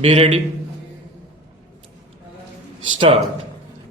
Be ready. Start.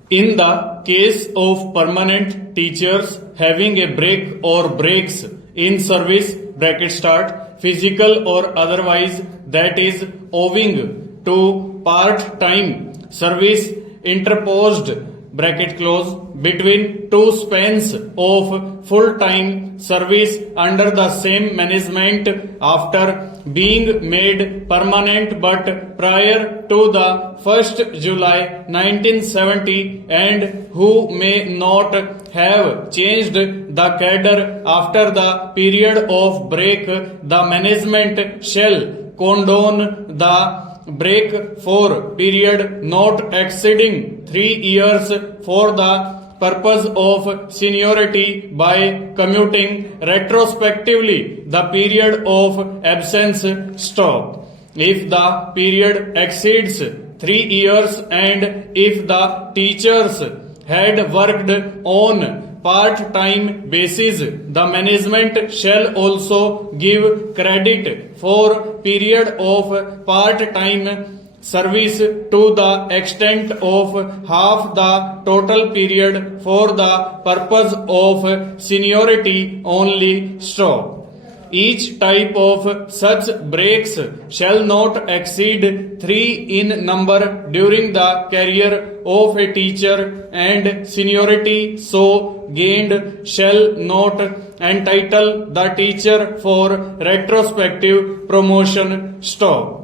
In the case of permanent teachers having a break or breaks in service, bracket start, physical or otherwise, that is owing to part-time service interposed, bracket close, between two spans of full-time service under the same management after being made permanent but prior to the 1st July 1970 and who may not have changed the cadre after the period of break, the management shall condone the break for period not exceeding 3 years for the purpose of seniority by commuting retrospectively the period of absence. Stop. If the period exceeds 3 years and if the teachers had worked on part-time basis, the management shall also give credit for period of part-time service to the extent of half the total period for the purpose of seniority only. Stop. Each type of such breaks shall not exceed 3 in number during the career of a teacher, and seniority so gained shall not entitle the teacher for retrospective promotion. Stop.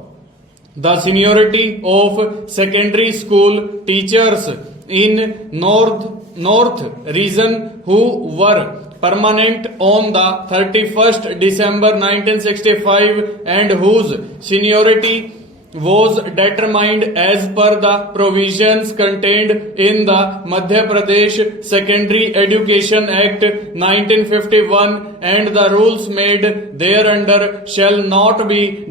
The seniority of secondary school teachers in North region who were permanent on the 31st December 1965 and whose seniority was determined as per the provisions contained in the Madhya Pradesh Secondary Education Act 1951 and the rules made thereunder shall not be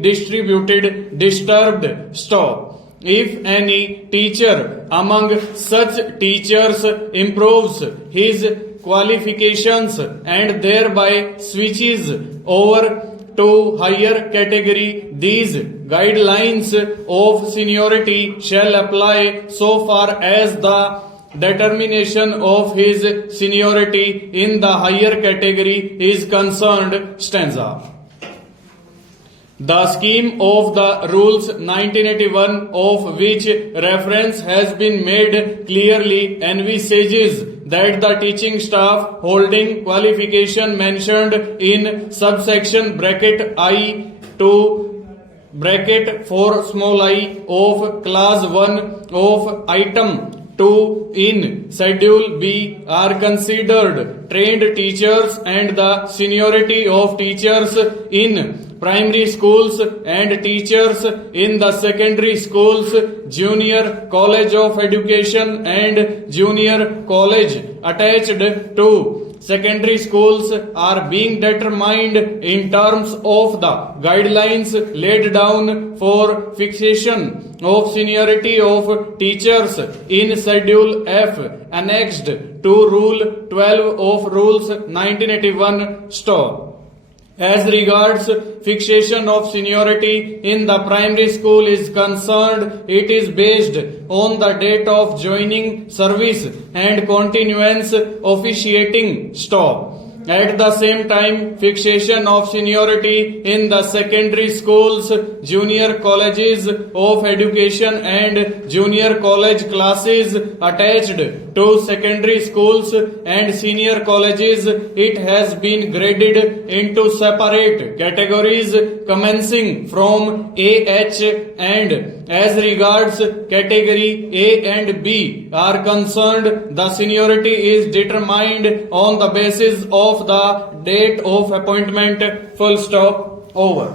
disturbed. Stop. If any teacher among such teachers improves his qualifications and thereby switches over to higher category, these guidelines of seniority shall apply so far as the determination of his seniority in the higher category is concerned. Stanza. The scheme of the rules 1981, of which reference has been made, clearly envisages that the teaching staff holding qualification mentioned in subsection bracket I to bracket 4 small I of class 1 of item 2 in schedule B are considered trained teachers, and the seniority of teachers in primary schools and teachers in the secondary schools, junior college of education and junior college attached to secondary schools are being determined in terms of the guidelines laid down for fixation of seniority of teachers in schedule F annexed to rule 12 of rules 1981. Stop. As regards fixation of seniority in the primary school is concerned, it is based on the date of joining service and continuance officiating. Stop. At the same time, fixation of seniority in the secondary schools, junior colleges of education and junior college classes attached to secondary schools and senior colleges, it has been graded into separate categories commencing from AH, and as regards category A and B are concerned, the seniority is determined on the basis of the date of appointment. Full stop. Over.